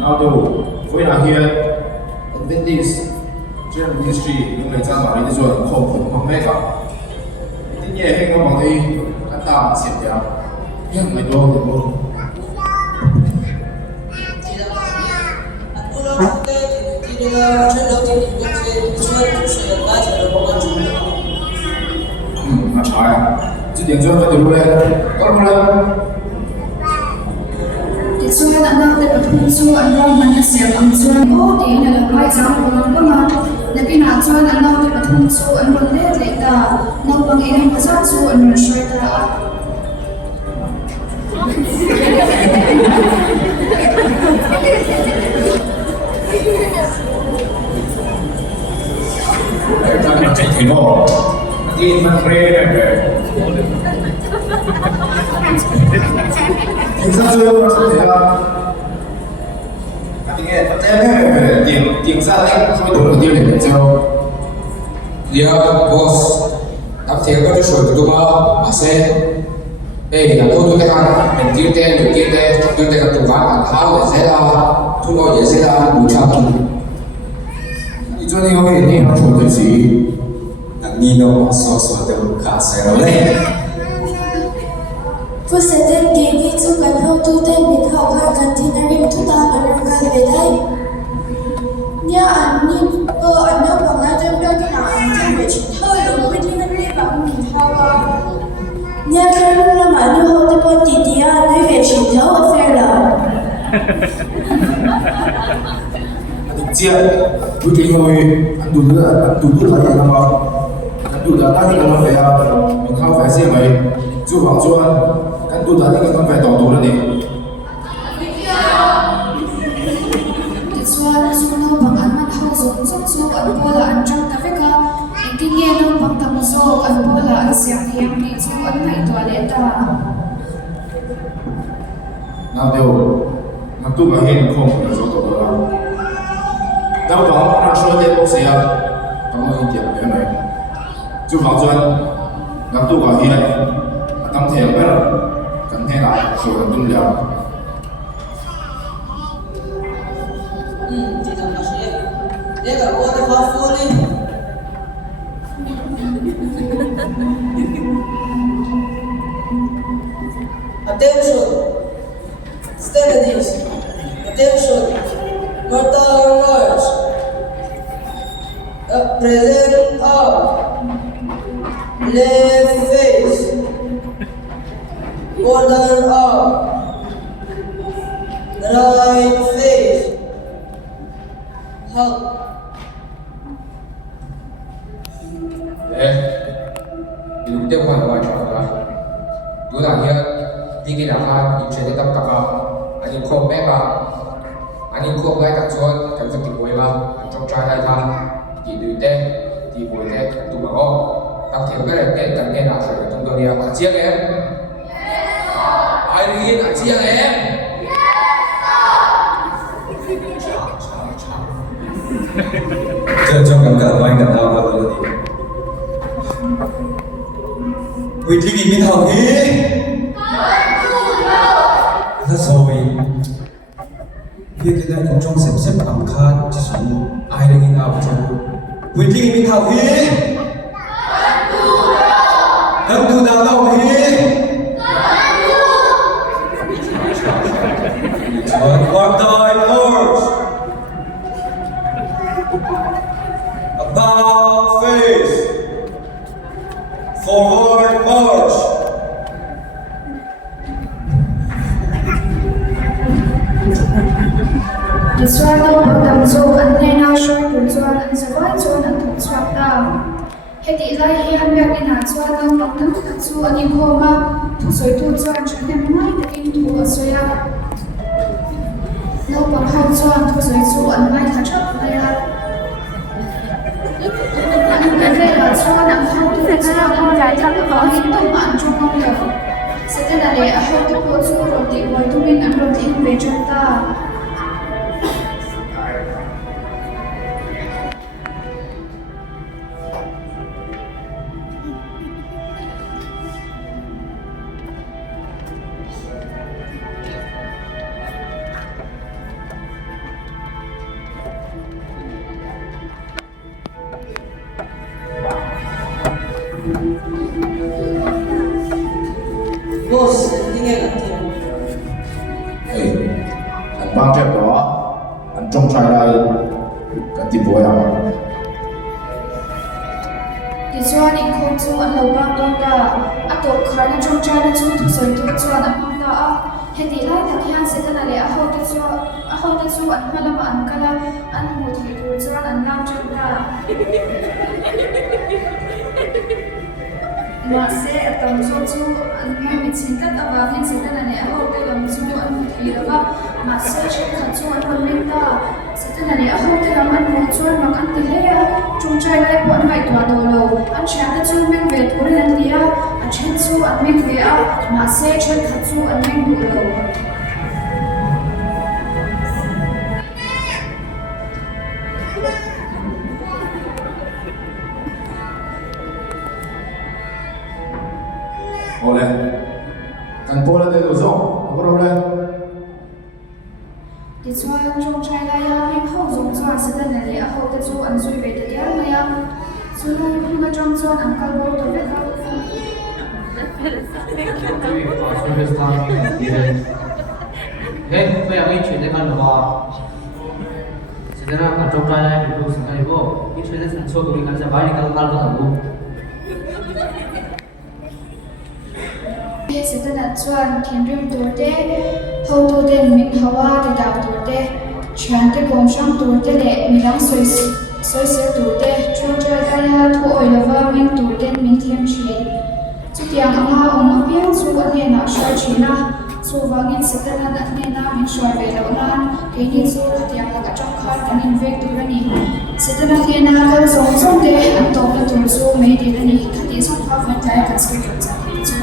Now to với là here Adventist trên ministry những người cha bảo đi rồi không cũng không biết cả. Tất nhiên hay có bảo đi ăn tạm xịt nhau nhưng mà đồ thì không. À trời, chỉ điểm cho cái điều này, có không đâu. Thì xưa đã đang được thu xu anh long mình sẽ bằng xưa có thì là quay giáo của nó cơ mà là cái nào xưa đã đang được thu xu anh long đấy thì ta nó bằng ý anh có sát xu anh long soi ta Kita cek kino, di menteri ada. Kita sudah sudah. Artinya, tim saya kami dorong dia lebih jauh. Dia bos, tapi dia kan justru itu mah masih, yang itu tu kan, kita ketukan, hal saya lah, tu lo saya lah bukan. 你做那个会那样说的是，你都说的卡塞了嘞。Cô sẽ tên kỳ đi chú gần hậu tu tên mình hậu hạ gần thì nà rìm tu ta gần rìm gần về đây. Nhớ ảnh nhìn cô ảnh nhớ bằng ai trong đó cái nào ảnh trong về chuyện thôi rồi mới đi nà rìm bằng mình hậu à. Nhớ cái lúc là mà đưa hậu ta con tì tì à lấy về chuyện thấu ở phê lời. Chia, tôi chỉ ngồi ăn đủ là gì làm không? Ăn đủ là đang làm phải à, mình không phải xem mày, chú hoàng chú ăn, ăn đủ là những cái phải tỏ đủ là gì? thì xưa nó bằng anh mắt hậu giống giống xu anh bố là anh trong ta phải có anh tin nghe nó bằng tầm số anh bố là anh xẻo thì em đi xu anh phải tòa lẽ ta Nào điều, mặc tu cả hiện không là số tỏ đủ là. Đâu đó nó说这东西啊，咁我已經講咗咪，就好像嗱都話嘢，當聽咩啦，咁聽啦，說人都了。这种老师，那个我的话说的。Attention, studies, attention, mortal words, present up, left face, order up, right face, help. Ilu dia bukan buat apa. Dulu lagi di kita kan internet tak tak. Ani kau mereka, ani kau mereka cuan kan seperti kau lah. Trong trai đây kan di du teh, di buat teh tu bago. Tak thiểu cái này teh kan teh nak saya trong dunia aja em. Ai ingin aja em? Cho cảm cảm anh cảm thao bao giờ thì Quỳ thi nghỉ bên thầu thì Thật rồi Việc cái này cũng trong xem ẩm khát chỉ số ai đang in ảo cho Quỳ thi nghỉ bên thầu thì Đâm tu đào đâu thì One time first About face Forward march thì xưa nó bằng tầm số anh nghe nào soi của xưa anh sẽ gọi xưa anh thuộc xóa ta hệ tỷ lại khi anh biết cái nào xưa nó bằng tầm thật xưa anh im hồ mà thuộc soi thuộc xưa anh chẳng thêm mấy cái kim thuộc ở xưa nó bằng hậu xưa anh thuộc soi xưa anh mai thật chấp này anh đây là xưa nặng hậu thuộc xưa anh phải thắng có những tông bạn trong công việc sẽ thế là để hậu thuộc của xưa rồi thì ngoài tụi mình ăn rồi thì về cho ta Boss, đi nghe cả tiếng. Ê, anh bang chép đó, anh trông trai lại, cần tìm bố à? Ti chuan in khawm chu an lo bang dawn ta a tawhkharna tawngṭai chu thusawi tu chuan an hmang ta a heti lai tak hian setana leh a ho te chu an hmalama an kala an hmuh theih tur chuan an lam teuh ta mahse a tam zawk chu an hmai mi chin tlat awangin setana leh a ho te lam chu an hmuh theih lova mahse thenkhat chu an hman mek ta setana leh a ho te lam an hmuh chuan mak an ti hle a tawngṭai lai pawh an ngai tua do lo an thianna chu mek ve turin an ti a a then chu an mek ve a mahse thenkhat chu an mek duh lo Bố lên, cần bố lên đây rồi rồi, bố đâu đây? Ti chuan tawngṭai lai a heng ho zawng chuan setana leh a ho te chu an zui ve ta tiar mai a chu hung atang chuan an kal bo to ve ka Hey, bây giờ cái chuyện này con là sẽ ra cả trong trai này được sự này vô cái chuyện này sản xuất của mình sẽ phải đi căn căn có thằng luôn setana chuan thinrim tur te ho tu te min hawa ti dau tur te thian te gom sang tur te le midang soi se tur te tawngṭai lai a thu oi lova min tur ten min thiam thin chutiang anga ong a piang chu a hnen ah hrai thina chu wangin setana a hnen a min hruai ve lo nan keini chu tiang lak atang khan kan in vek tur ani setana hnen a kal zawng zawng te an tawpna tur chu mei dir ani khati zawng kha van tlai kan schedule chan hi chu